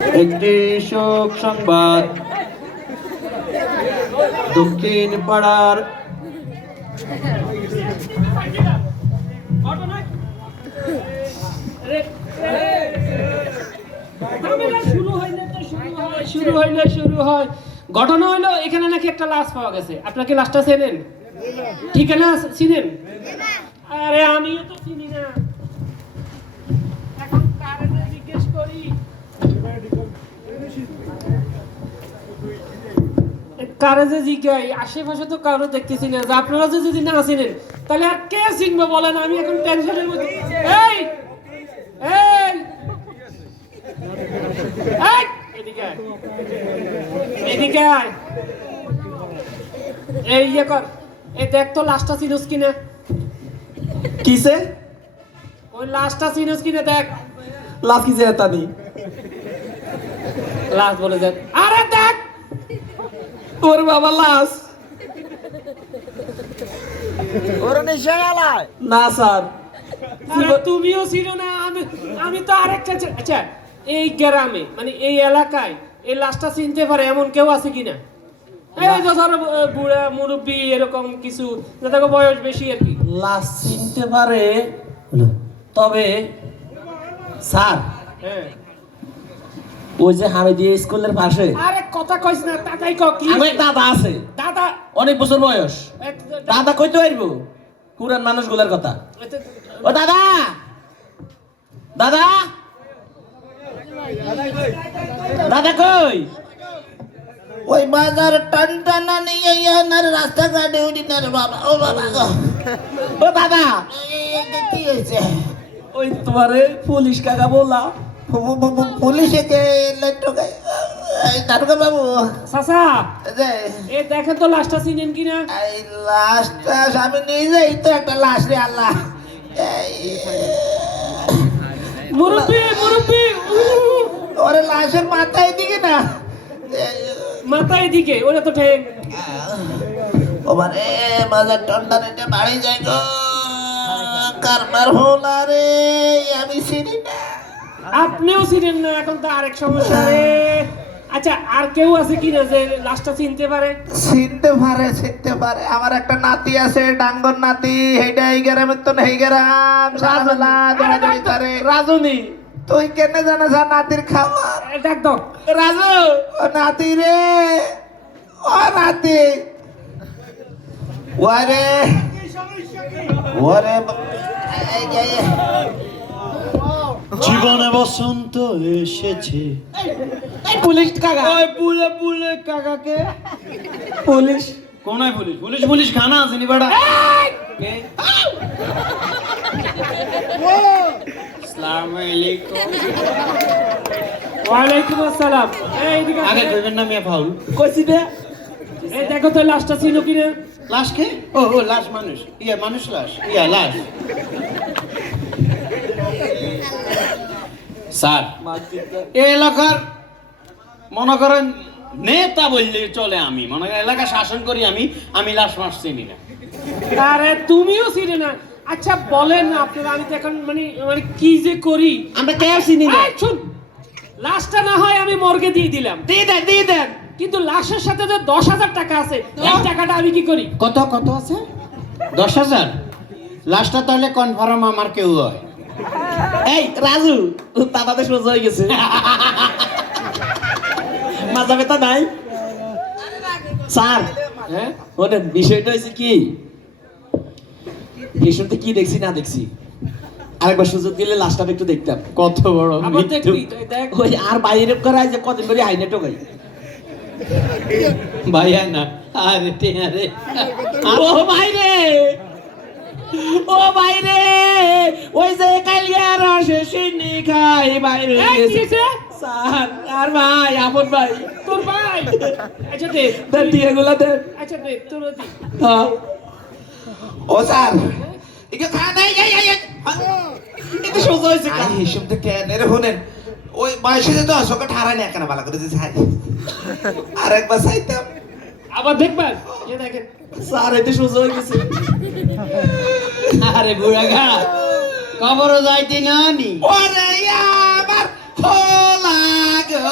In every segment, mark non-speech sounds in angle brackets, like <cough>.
একটি শোক সংবাদ। দক্ষিণ পাড়ার শুরু হইলে শুরু হয়। ঘটনা হইল এখানে নাকি একটা লাশ পাওয়া গেছে। আপনার কি লাশটা চেনেন? ঠিকানা চিনেন? আরে আমিও তো চিনি না। কারে যে জিজ্ঞাই আশেপাশে তো কারও দেখতেছি না যে আপনারা যে যদি না তাহলে আর কে চিনবে বলেন? আমি এখন টেনশনের মধ্যে। এই! এই! এই, এদিকে আয়। এই ইয়ে কর। এই দেখ তো চিনুস কিনা কিসে? ওই লাশটা চিনুস কিনা দেখ। লাভ কিসে এতানি? লাশ বলে দেখ আরে দেখ ওর বাবা লাশ। না স্যার। তুমিও চিনো না আমি আমি তো আরেকটা আচ্ছা এই গ্রামে মানে এই এলাকায় এই লাশটা চিনতে পারে এমন কেউ আছে কিনা? এই তো ধরো বুড়া মুরব্বী এরকম কিছু যাদের বয়স বেশি আর কি। লাশ চিনতে পারে তবে স্যার হ্যাঁ। ওই যে হামিদিয়া স্কুলের পাশে। আরে কথা কইস না তাতাই ক কি? আমার দাদা আছে। দাদা? অনেক বছর বয়স। দাদা কইতে পারব? পুরান মানুষগুলোর কথা। ও দাদা! দাদা! দাদা কই? ওই বাজার টান টানা নিয়ে ইয়ানার রাস্তাঘাটে উঠি না রে বাবা ও বাবা। ও দাদা! কি হয়েছে ওই তোমারে পুলিশ কাকা বললা পু- পু- পু- পু- পুলিশে কে বাবু। এ দেখেন তো লাশটা চিনেন কিনা? এই লাশটা আমি নিজেই তো একটা লাশ রে আল্লাহ। এই, মুরব্বি মুরব্বি ওরে লাশের মাথায় দিকে না। এই, মাথা এদিকে ওটা তো ঠেক ও বাজার টন্ডা রেটে বাড়ি যায় গো। কারবার হোলা রে আমি চিনি না। আপনিও চিনেন না এখন তো আরেক সমস্যা রে। আচ্ছা আর কেউ আছে কিনা যে লাশটা চিনতে পারে? চিনতে পারে চিনতে পারে। আমার একটা নাতি আছে ডাঙ্গর নাতি। হেইটা এই গ্রামের তো নেই গ্রাম। সারাবেলা দৌড়াদৌড়ি করে রাজনী। তুই কেনে জানাস আর নাতির খাবার? দেখ রাজু! ও নাতি রে! ও নাতি! ওরে ওরে যে, এই, জীবনে বসন্ত এসেছে। পুলিশ কাকা। ওই বুলে বুলে কাকাকে। পুলিশ। কোনায় পুলিশ? পুলিশ পুলিশ খানা আছে নি বাড়া। আলাইকুম। ওয়ালাইকুম আসসালাম। এই এদিকে আগে। কইবেন না মিয়া ফাউল। কইছি দে এই দেখো তো লাশটা চিনো কিনা লাশ কে? ও ও লাশ মানুষ। ইয়া মানুষ লাশ। ইয়া লাশ। স্যার। এই এলাকার মনে করেন নেতা বললে চলে আমি। মনে করেন এলাকা শাসন করি আমি আমি লাশ মাস চিনি না। আরে তুমিও চিনি না। আচ্ছা বলেন আপনারা আমি তো এখন মানে মানে কি যে করি? আমরা কে চিনি না? শুন। লাশটা না হয় আমি মর্গে দিয়ে দিলাম। দিয়ে দেন দিয়ে দেন। কিন্তু লাশের সাথে যে দশ হাজার টাকা আছে এই টাকাটা আমি কি করি? কত কত আছে? দশ হাজার? লাস্টটা তাহলে কনফার্ম আমার কেউ হয়। এই রাজু দাদাতে সোজা হয়ে গেছে। মাজা ব্যথা নাই? স্যার হ্যাঁ? ওদের বিষয়টা হয়েছে কি? বিষয়টা কি দেখছি না দেখছি? আরেকবার সুযোগ দিলে লাস্টটা একটু দেখতাম। কত বড় মৃত্যু। ওই আর বাইরে করায় যে কদিন করে হাইনে টোকাই। ভাইয়া না আরে টেয়ারে ও বাইরে ও বাইরে ওই যে কালিয়া রসে সিন্নি খাই বাইরে। কি? স্যার আর ভাই আপন ভাই। তোর ভাই? আচ্ছা দে। দেন দিয়ে গুলা দেন। আচ্ছা দে তোর দি। হ্যাঁ। ও স্যার। একে খা নাই এই এই এই। এটা সোজা হয়েছে আই হিসুম তো কেন রে শুনেন। ওই বয়সে যে দশ ওকে ঠাড়াই কেন ভালো করে দিতে আর একবার চাইতাম। আবার দেখবেন এ দেখেন। স্যার এটা সোজা হয়ে গেছে। আরে বুড়া গা কবরও যাইতে না নি। ওরে আমার হোলা গো।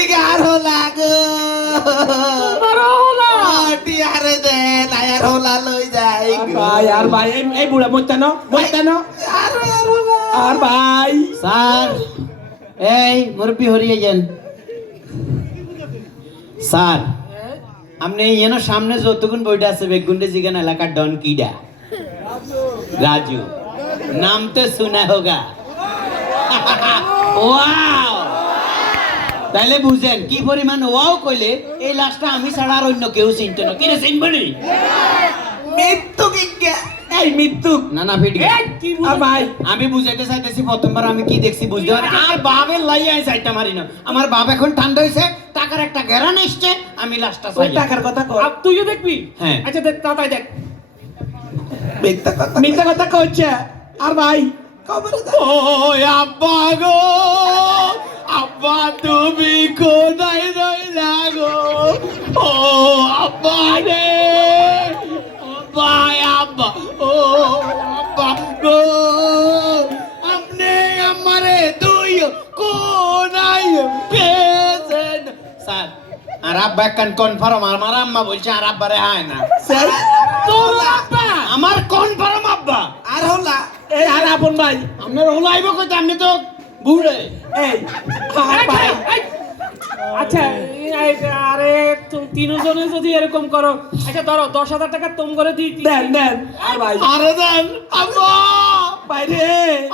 এগার হোলা গো। মারো হলা। টিয়ারে দে নায়ার হোলা লই যাই গো। ভাই আর ভাই এই এই বুড়া মইতানো মইতানো আর আর আর ভাই। স্যার এই মুরব্বী হরিয়ে যান। স্যার আপনি এনো সামনে যতক্ষণ বইটা আছে বেগুন্ডে জিগান এলাকার ডন কিডা? রাজু নাম তো শোনা হোগা। <laughs> ওয়াও! তাইলে বুঝেন কি পরিমাণ ওয়াও কইলে এই লাশটা আমি ছাড়া আর অন্য কেউ চিনত না। কিরে চিনবনি মৃত্যু কিজ্ঞা এই মৃত্যু না না ফিট ভাই আমি বুঝাইতে চাইতেছি প্রথমবার আমি কি দেখছি বুঝতে পারি আর বাবের লাই আই সাইডটা মারি না। আমার বাপ এখন ঠান্ডা হয়েছে টাকার একটা গেরান এসছে আমি লাস্টটা ওই টাকার কথা কর। আপ তুইও দেখবি? হ্যাঁ। আচ্ছা দেখ তাড়াতাড়ি দেখ। মিথ্যা কথা মিথ্যা কথা কইছে। আর ভাই? কবরে ও আব্বা গো আব্বা তুমি কোথায় রইলা গো? ও আব্বা রে আব্বা আব্বা। আব্বা কান কনফার্ম আমার আম্মা বলছে আর আব্বারে হয় না। তোর আব্বা? আমার কনফার্ম আব্বা। আর হোলা? এই আর আপন ভাই আপনার হলো আইব কইতে আপনি তো বুড়ে। এই আর আচ্ছা আরে তিনজনে যদি এরকম করো আচ্ছা ধরো দশ হাজার টাকা তুম করে দিই দেন দেন আর ভাই। আরে দেন আব্বা। বাইরে।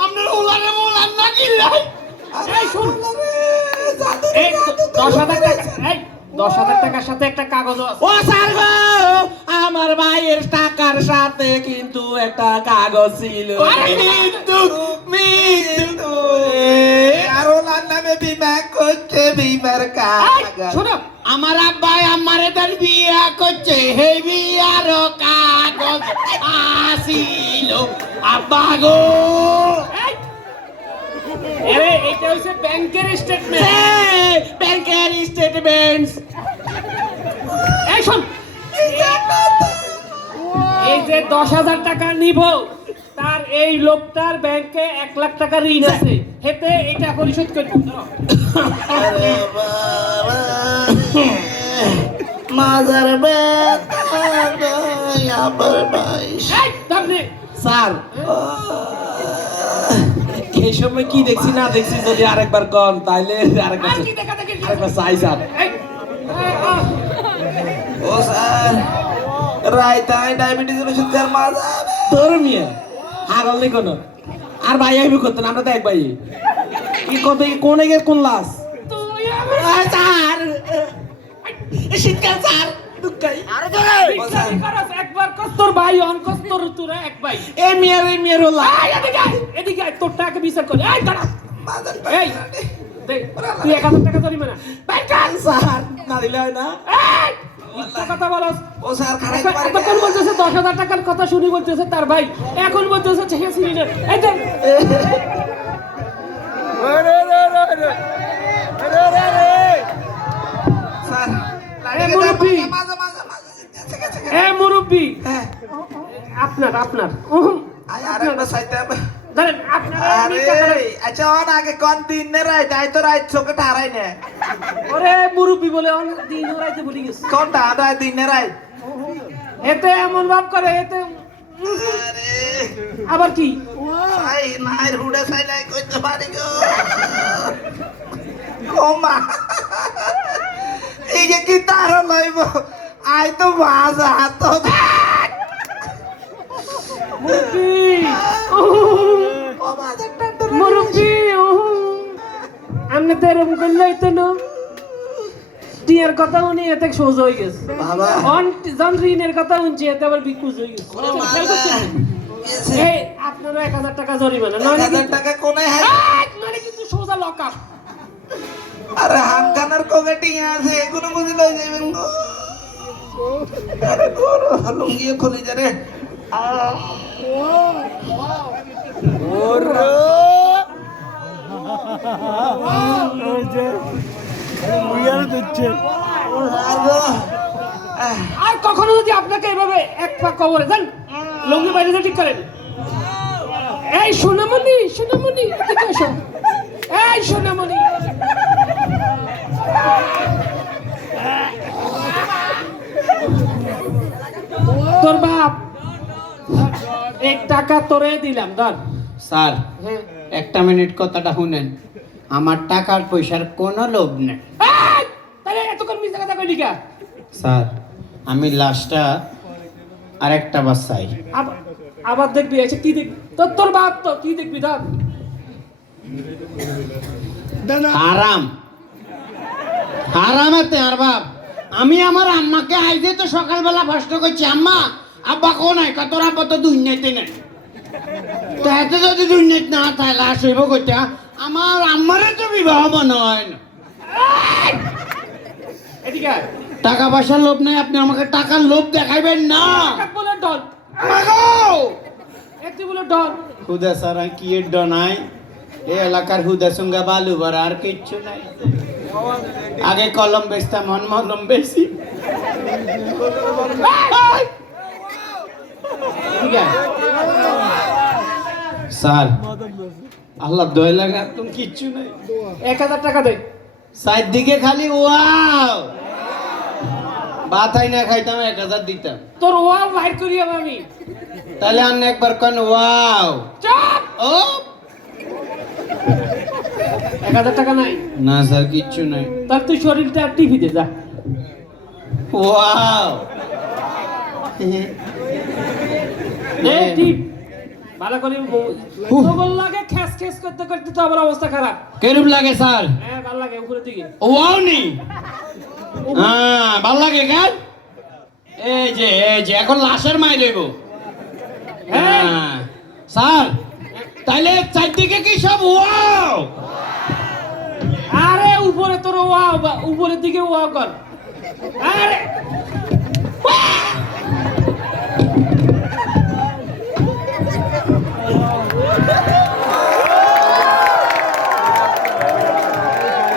আপনার মোলার না কিলাই এই শোন। দশ হাজার টাকা দশ হাজার টাকার সাথে একটা কাগজ ও স্যার গো আমার ভাইয়ের টাকার সাথে কিন্তু একটা কাগজ ছিল। মৃত্যু মৃত্যু আর নামে বিমা করছে বিমার কাগজ শোনো। আমার আব্বাই আমারে তার বিয়া করছে হে বিয়ার কাগজ আসিল। আব্বা গো। আরে এটা হচ্ছে ব্যাংকের স্টেটমেন্ট ব্যাংকের স্টেটমেন্ট এই শোন। এই যে দশ হাজার টাকা নিব তার এই লোকটার ব্যাংকে এক লাখ টাকা ঋণ আছে। হেতে এটা পরিশোধ করব মাজার স্যার এই সময় কি দেখছি না দেখছি যদি আরেকবার কন তাইলে আরেকবার আরেকবার চাই স্যার। ও স্যার রায়তায় ডায়াবেটিস ওষুধ আর মাজা তোর মিয়া হাগল নেই কোনো। আর ভাই আইবি করতেন আমরা তো এক ভাই। কি কত কোন এগের কোন লাস তুই আমার স্যার। শীতকাল স্যার দুঃখাই। ভিক্ষারি করস, একবার কস তোর ভাই অন কস তোর তোরা এক ভাই। এ মিয়ার এ মিয়ার এই, এদিকে এদিকে তোর টাকা বিচার করে। এই দাঁড়া। এই। তুই এক হাজার টাকা জরিমানা। স্যার? না দিলে হয় না। কথা বলো ও স্যার খারাপ বলতেছে দশ হাজার টাকার কথা শুনি বলতেছে তার ভাই। এখন বলতেছে কোন দিন নে রাই তাই তো রাই চোখে ঠারাই নে। ওরে মুরব্বি বলে অনেক দিন রাইতে ভুলে গেছে। কোন ঠারাই দিন নে রাই এতে এমন ভাব করে এতে আবার কি? সাই নাইর হুড়ে সাই লাই কইতে পারি গো। ও মা। এই যে কি তার লইব আই তো বাজা হাত। মুরব্বি! আপনি তো এরকম করলে হইতো না টিয়ার কথা উনি এতে সোজ হয়ে গেছে। বাবা। অন জন কথা শুনছি এতে আবার বিকুজ হয়ে গেছে। ওরে খেয়াল মালা করছেন? গেছে এই আপনারও এক হাজার টাকা জরিমানা। নয় হাজার টাকা কোনে মানে কিন্তু সোজা লক আরে হাঙ্গানার কোগেটি আছে এগুলো বুঝি লই যাবেন গো। আরে গরো লুঙ্গিও খুলি যারে আর কখনো যদি আপনাকে এভাবে এক পা কবরে যান লঙ্গি বাইরে ঠিক করেন। এই সোনামণি সোনামণি এই সোনামণি। তোর বাপ এক টাকা তোরে দিলাম ধর। স্যার হ্যাঁ। একটা মিনিট কথাটা শুনেন। আমার টাকার পয়সার কোনো লোভ নেই। এই! তাহলে এতক্ষণ মিথ্যা কথা কইলি কা? স্যার আমি লাস্টটা আর একটা বার চাই। আবার আবার দেখবি এসে কি দেখ তোর তোর বাপ তো কি দেখবি ধর। হারাম। হারাম এতে আর বাপ। আমি আমার আম্মাকে আইজে তো সকালবেলা প্রশ্ন করছি আম্মা আব্বা কোন নাই? তোর আব্বা তো দুই দুর্নীতি নেই তো এতে যদি দুর্নীতি না লাশ হইব কইতা আমার আম্মারে তো বিবাহ এদিকে টাকা পয়সার লোভ নাই আপনি আমাকে টাকার লোভ দেখাইবেন না। বলে ডন একটি বলে ডন হুদা সারা কি ডনাই এই এলাকার হুদা সঙ্গে বালু ভরা আর কিচ্ছু নাই। আগে কলম বেচতাম মন মলম বেশি এদিকে আয়। স্যার আল্লাহ দয় লাগা তুমি কিচ্ছু নাই। এক হাজার টাকা দে। সাইড দিকে খালি ওয়াও! ভাত না খাইতাম এক হাজার দিতাম। তোর ওয়াও বাইর করি আমি। তাহলে আন্না একবার কন ওয়াও! চাপ! ও! এক হাজার টাকা নাই। না স্যার কিচ্ছু নাই। তার তুই শরীরটা টিভি দে যা। ওয়াও! টিপ। ভালো করে তোর লাগে খ্যাস খ্যাস করতে করতে তো আমার অবস্থা খারাপ। কেরূপ লাগে স্যার? হ্যাঁ ভালো লাগে উপরের দিকে। ওয়াও নি? হ্যাঁ ভালো লাগে কেন? এই যে এই যে এখন লাশের মাই দেব হ্যাঁ। স্যার তাইলে চারদিকে কি সব ওয়াও? আরে উপরে তোর ওয়াও বা- উপরের দিকে ওয়াও কর। আরে।